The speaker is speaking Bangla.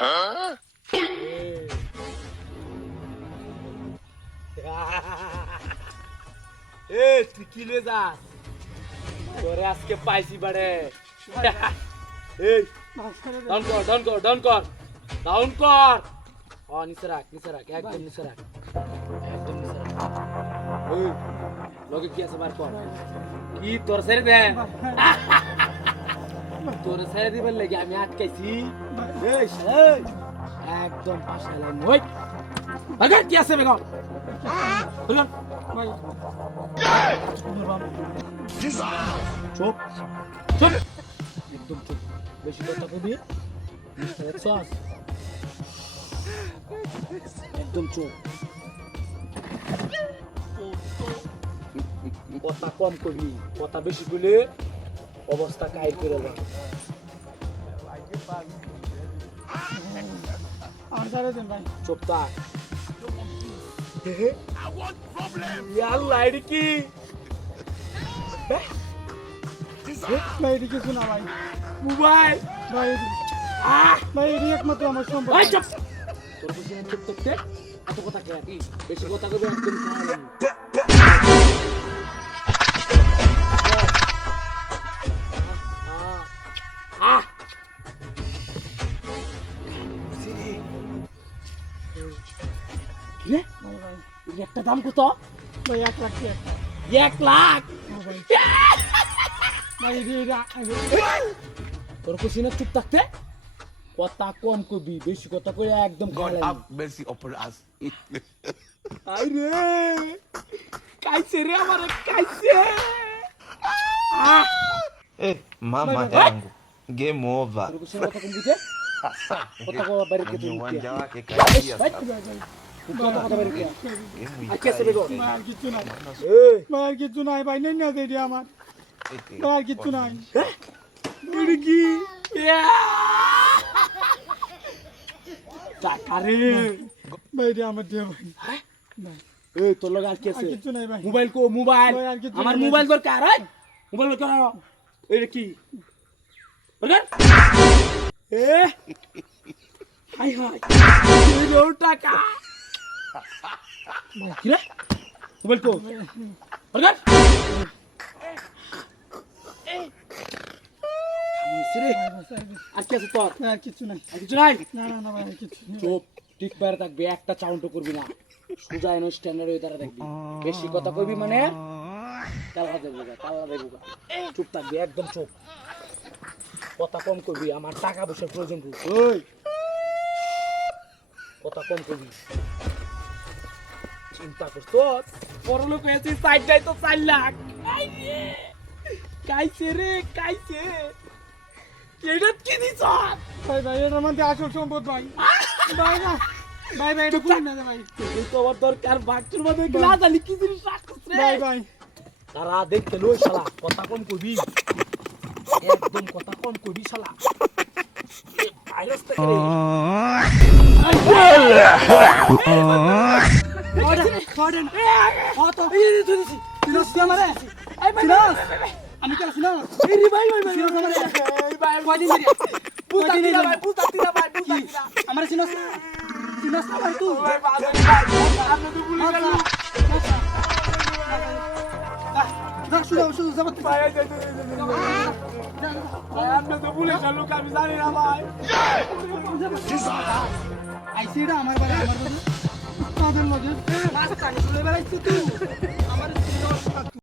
তুই কি লে যাস তোরে আজকে পাইছি বাড়ে ডাউন কর নিচে রাখ একদম নিচে রাখ লগে কি আছে বার কর কি তোর ছেড়ে দে তোর ছেড়ে দিবার লাগে আমি আটকাইছি একদম পাশে লাইন ওই আগে কি আছে বেগম বলুন ভাই চুপ একদম চুপ বেশি কথা কবি একদম চুপ কথা কম করবি কথা বেশি করলে অবস্থা কাই করে চুপ থাক কি ভাই এদিকে শোনা ভাই মোবাইল ভাই ভাই এদিকে একমাত্র আমার সম্ভব তোর বসে চুপ করতে এত কথা কে বেশি কথা কবে একদম একটা দাম কত ভাই 1 লাখ 1 লাখ ভাই তোর খুশি না চুপ থাকতে কথা কম করবি বেশি কথা কই একদম God have mercy upon us. আইরে কাইছে রে আমারে কাইছে Mama yangu. Game over. তোর খুশি কথা কম দিতে কথা কো বাইরে কে তুই Uwanja wake karibia sana. কথা বাইরে কে Game আর কেসে বেগো ভাই আর কিছু নাই এই ভাই আর কিছু নাই ভাই নেই না দেদি আমার ভাই আর কিছু নাই মুরগি টাকা রে ভাই রে আমার দিয়ে ভাই এই তোর লগে আর কি আর আছে কিছু নাই ভাই মোবাইল কো মোবাইল ভাই, আর কিছু আমার নাই। মোবাইল দরকার এই মোবাইল দরকার এই কি দরকার এ হাই হাই এই টাকা কি রে মোবাইল কো দরকার আর কি আছে তোর আর কিছু নাই আর কিছু নাই না না না ভাই আর কিছু নেই চুপ ঠিক বাইরে থাকবি একটা চাউন্ট করবি না সোজা এনো স্ট্যান্ডার্ড হয়ে দাঁড়া থাকবি বেশি কথা কইবি মানে কালা দেবো চুপ থাকবি একদম চুপ কথা কম করবি আমার টাকা পয়সার প্রয়োজন ওই কথা কম করবি চিন্তা করছ বড় লোক হয়েছে সাইডটাই তো 4 লাখ কাইছে রে কাইছে এটা কি দিছ ভাই ভাই এর মধ্যে আসল সম্পদ ভাই ভাই না ভাই ভাই এটা কোন না ভাই তুই তো আমার দরকার বাক্সের মধ্যে গ্লাস আলি কি জিনিস রাখছিস রে ভাই ভাই তারা দেখতে লই শালা কথা কম কইবি একদম কথা কম কইবি শালা ভাইরাস থেকে পড়েন কত সিনাস কি আমারে সিনাস আমি কেন সিনাস এই রে ভাই ভাই সিনাস আমারে এই ভাই কয়দিন ধরে বুঝাতি না ভাই বুঝাতি না ভাই আমার সিনাস সিনাস না ভাই তুই ভাই আপনি তো ভুলে গেলেন দেখ শুনো শুনো জবাব ভাই আপনি তো ভুলে গেলেন লোক আমি জানি না ভাই আইসিটা আমার বাড়ি আমার বাড়ি তাদের লগে মাছ কানি চলে বেড়াইছিস তুই